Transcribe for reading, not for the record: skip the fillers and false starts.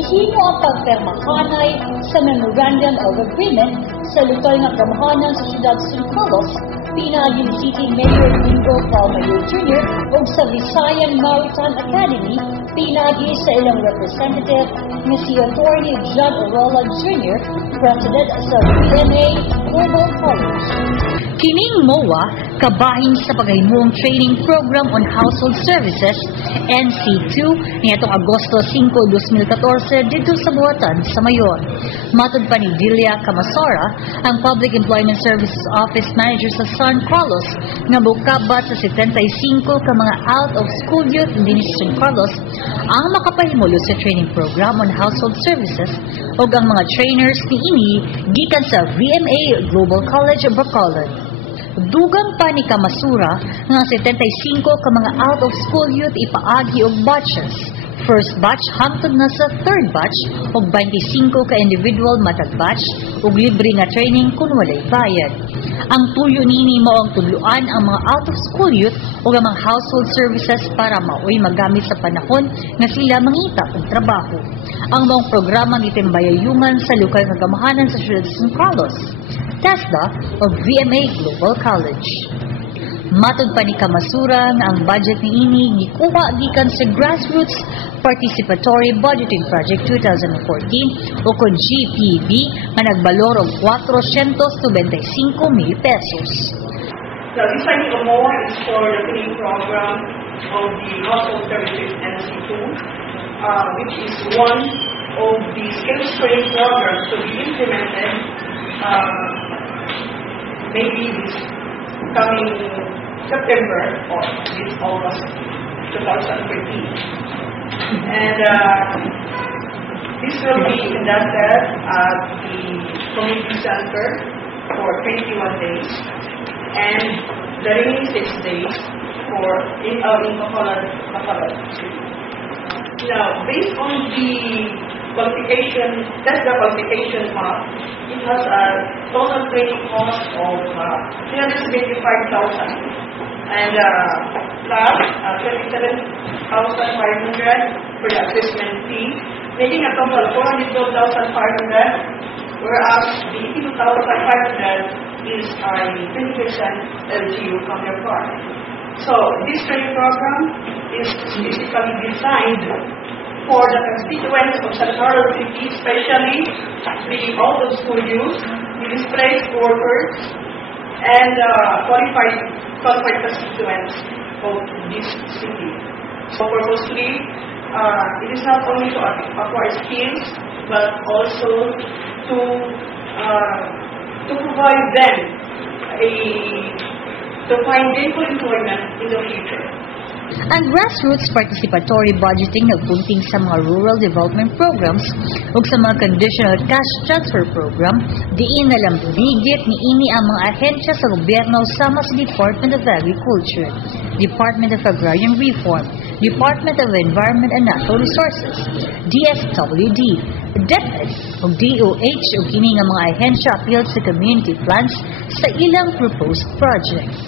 gihimo ang pagpermakanay sa Memorandum of Agreement sa lokal nga kamahanan sa siyudad San Carlos, pinaagi ni City Mayor Domingo Palmayo Jr. o sa Visayan Maritime Academy, pinaagi sa ilang representative na si Attorney John Orola Jr., President sa VMA Global College. Kining MOA, kabahin sa paghimuong training program on household services, NC2, nitong Agosto 5, 2014 dito sa Buhatan sa Mayor. Matod pa ni Delia Camasora, ang Public Employment Services Office Manager sa San Carlos, nga bukabat sa 75 ka mga out-of-school youth din sa San Carlos, ang makapahimulo sa training program on household services o ang mga trainers ni ini gikan sa VMA Global College of Bacolod. Dugang pa ni Kamasura nga 75 ka mga out-of-school youth ipaagi og batches. First batch hangtod na sa third batch og 25 ka individual matag batch ug libre nga training kung walay bayad. Ang tuyo nini mao ang tudluan ang mga out-of-school youth ug ang mga household services para maoy magamit sa panahon nga sila mangita og trabaho. Ang maong programa gitimbayayungan sa lokal nga gamahanan sa siyudad sa San Carlos, TESDA o VMA Global College. Matod pa ni Kamasura nga ang budget ni ini gikuha gikan sa Grassroots Participatory Budgeting Project 2014 o kung GPB nga nagbalor og 475 mil pesos. So this funding more is for the training program of the Household Services NC2, which is one of the skills training programs to be implemented maybe this coming September or this August 2013. And this will be conducted at the community center for 21 days and the remaining 6 days for in Bacolod. Now, based on the qualification, that's the qualification map. It has a total training cost of 375,000 and plus 27,500 for the assessment fee, making a total of 412,500, whereas the 82,500 is a 20% LGU counterpart. So this training program is basically designed for the constituents of San Carlos City, especially the out-of-school youth, the displaced workers, and qualified constituents of this city. So purposely, it is not only to acquire skills, but also to provide them to find gainful employment in the future. Ang Grassroots Participatory Budgeting nagpunting sa mga rural development programs ug sa mga conditional cash transfer program diin nalambuligit ni ini ang mga ahensya sa gobyerno sama sa Department of Agriculture, Department of Agrarian Reform, Department of Environment and Natural Resources, DSWD, DepEd ug DOH ug kini nga mga ahensya appeal sa community plans sa ilang proposed projects.